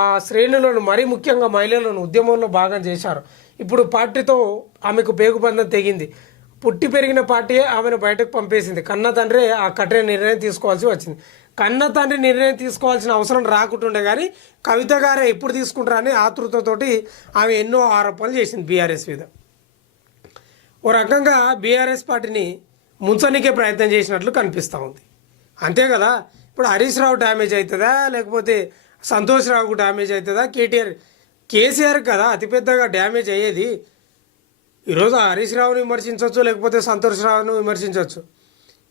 ఆ శ్రేణులను మరీ ముఖ్యంగా మహిళలను ఉద్యమంలో భాగం చేశారు. ఇప్పుడు పార్టీతో ఆమెకు పేగుబంధం తెగింది. పుట్టి పెరిగిన పార్టీయే ఆమెను బయటకు పంపేసింది. కన్న తండ్రి ఆ కఠిన నిర్ణయం తీసుకోవాల్సి వచ్చింది. కన్న తండ్రి నిర్ణయం తీసుకోవాల్సిన అవసరం రాకుంటుండే కానీ కవిత గారే ఎప్పుడు తీసుకుంటారని ఆతృతతోటి ఆమె ఎన్నో ఆరోపణలు చేసింది బీఆర్ఎస్ మీద. ఓ రకంగా బీఆర్ఎస్ పార్టీని ముంచనికే ప్రయత్నం చేసినట్లు కనిపిస్తూ ఉంది. అంతే కదా, ఇప్పుడు హరీష్ రావు డ్యామేజ్ అవుతుందా, లేకపోతే సంతోష్ రావుకు డ్యామేజ్ అవుతుందా? కేసీఆర్ కదా అతిపెద్దగా డ్యామేజ్ అయ్యేది. ఈరోజు హరీష్ రావును విమర్శించవచ్చు, లేకపోతే సంతోష్ రావును విమర్శించవచ్చు.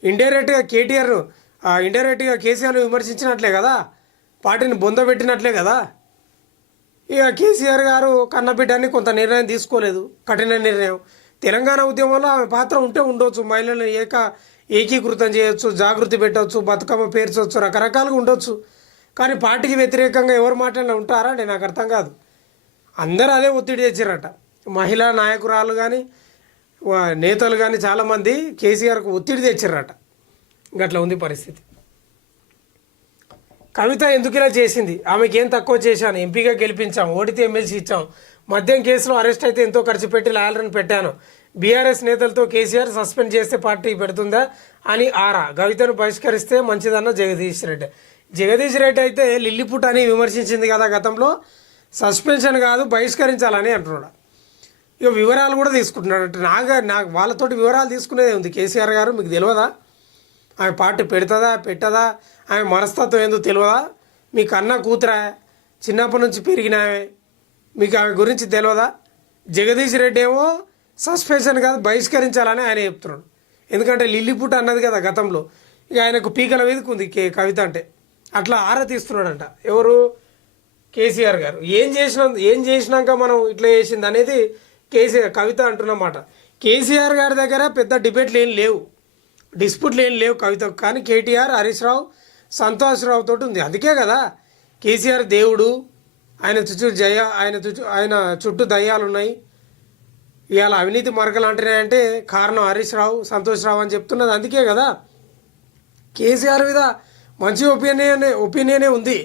ఇండైరెక్ట్గా ఇండైరెక్ట్గా కేసీఆర్ను విమర్శించినట్లే కదా, పార్టీని బొందబెట్టినట్లే కదా. ఇక కేసీఆర్ గారు కన్నబిడ్డని కొంత నిర్ణయం తీసుకోలేదు, కఠిన నిర్ణయం. తెలంగాణ ఉద్యమంలో ఆమె పాత్ర ఉంటే ఉండొచ్చు, మహిళలను ఏకీకృతం చేయొచ్చు, జాగృతి పెట్టవచ్చు, బతుకమ్మ పేర్చవచ్చు, రకరకాలుగా ఉండొచ్చు. కానీ పార్టీకి వ్యతిరేకంగా ఎవరు మాట్లాడినా ఉంటారా అంటే నాకు అర్థం కాదు. అందరూ అదే ఒత్తిడి తెచ్చారట. మహిళా నాయకురాలు కానీ నేతలు కానీ చాలామంది కేసీఆర్కు ఒత్తిడి తెచ్చారట. గట్లా ఉంది పరిస్థితి. కవిత ఎందుకు ఇలా చేసింది? ఆమెకి ఏం తక్కువ చేశాను? ఎంపీగా గెలిపించాం, ఓడితే ఎమ్మెల్సీ ఇచ్చాం, మద్యం కేసులో అరెస్ట్ అయితే ఎంతో ఖర్చు పెట్టి లాయర్లను పెట్టాను, బీఆర్ఎస్ నేతలతో కేసీఆర్ సస్పెండ్ చేస్తే పార్టీ పెడుతుందా అని ఆరా. కవితను బహిష్కరిస్తే మంచిదన్న జగదీష్ రెడ్డి. జగదీష్ రెడ్డి అయితే లిల్లిపుట్ అని విమర్శించింది కదా గతంలో. సస్పెన్షన్ కాదు బహిష్కరించాలని అంటున్నాడు. ఇక వివరాలు కూడా తీసుకుంటున్నాడు. నాకు వాళ్ళతోటి వివరాలు తీసుకునేది ఉంది. కేసీఆర్ గారు మీకు తెలియదా? ఆమె పార్టీ పెడుతుందా పెట్టదా? ఆమె మనస్తత్వం ఏందో తెలియదా? మీకు అన్న కూతురా, చిన్నప్పటి నుంచి పెరిగినామే, మీకు ఆమె గురించి తెలియదా? జగదీష్ రెడ్డి ఏమో సస్పెన్షన్ కాదు బహిష్కరించాలని ఆయన చెప్తున్నాడు. ఎందుకంటే లిల్లిపుట్ అన్నది కదా గతంలో. ఇక ఆయనకు పీకల మీదకు ఉంది కవిత అంటే. అట్లా ఆరా తీస్తున్నాడంట ఎవరు? కేసీఆర్ గారు. ఏం చేసినాక మనం ఇట్లా చేసింది అనేది కవిత అంటున్నమాట. కేసీఆర్ గారి దగ్గర పెద్ద డిబేట్లు ఏం లేవు, డిస్ప్యూట్లు ఏం లేవు కవితకు. కానీ కేటీఆర్, హరీష్ రావు, సంతోష్ రావు తోటి ఉంది. అందుకే కదా కేసీఆర్ దేవుడు, ఆయన చుట్టూ దయ్యాలు ఉన్నాయి, ఇవాళ అవినీతి మరకలు అంటున్నాయంటే కారణం హరీష్ రావు, సంతోష్ రావు అని చెప్తున్నది. అందుకే కదా కేసీఆర్ మీద మంచి ఒపీనియనే ఉంది.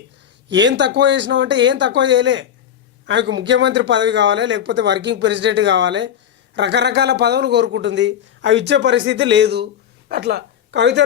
ఏం తక్కువ చేసినావు అంటే ఏం తక్కువ చేయలే. ఆయనకు ముఖ్యమంత్రి పదవి కావాలి, లేకపోతే వర్కింగ్ ప్రెసిడెంట్ కావాలి, రకరకాల పదవులు కోరుకుంటుంది. అవి ఇచ్చే పరిస్థితి లేదు. అట్లా కవిత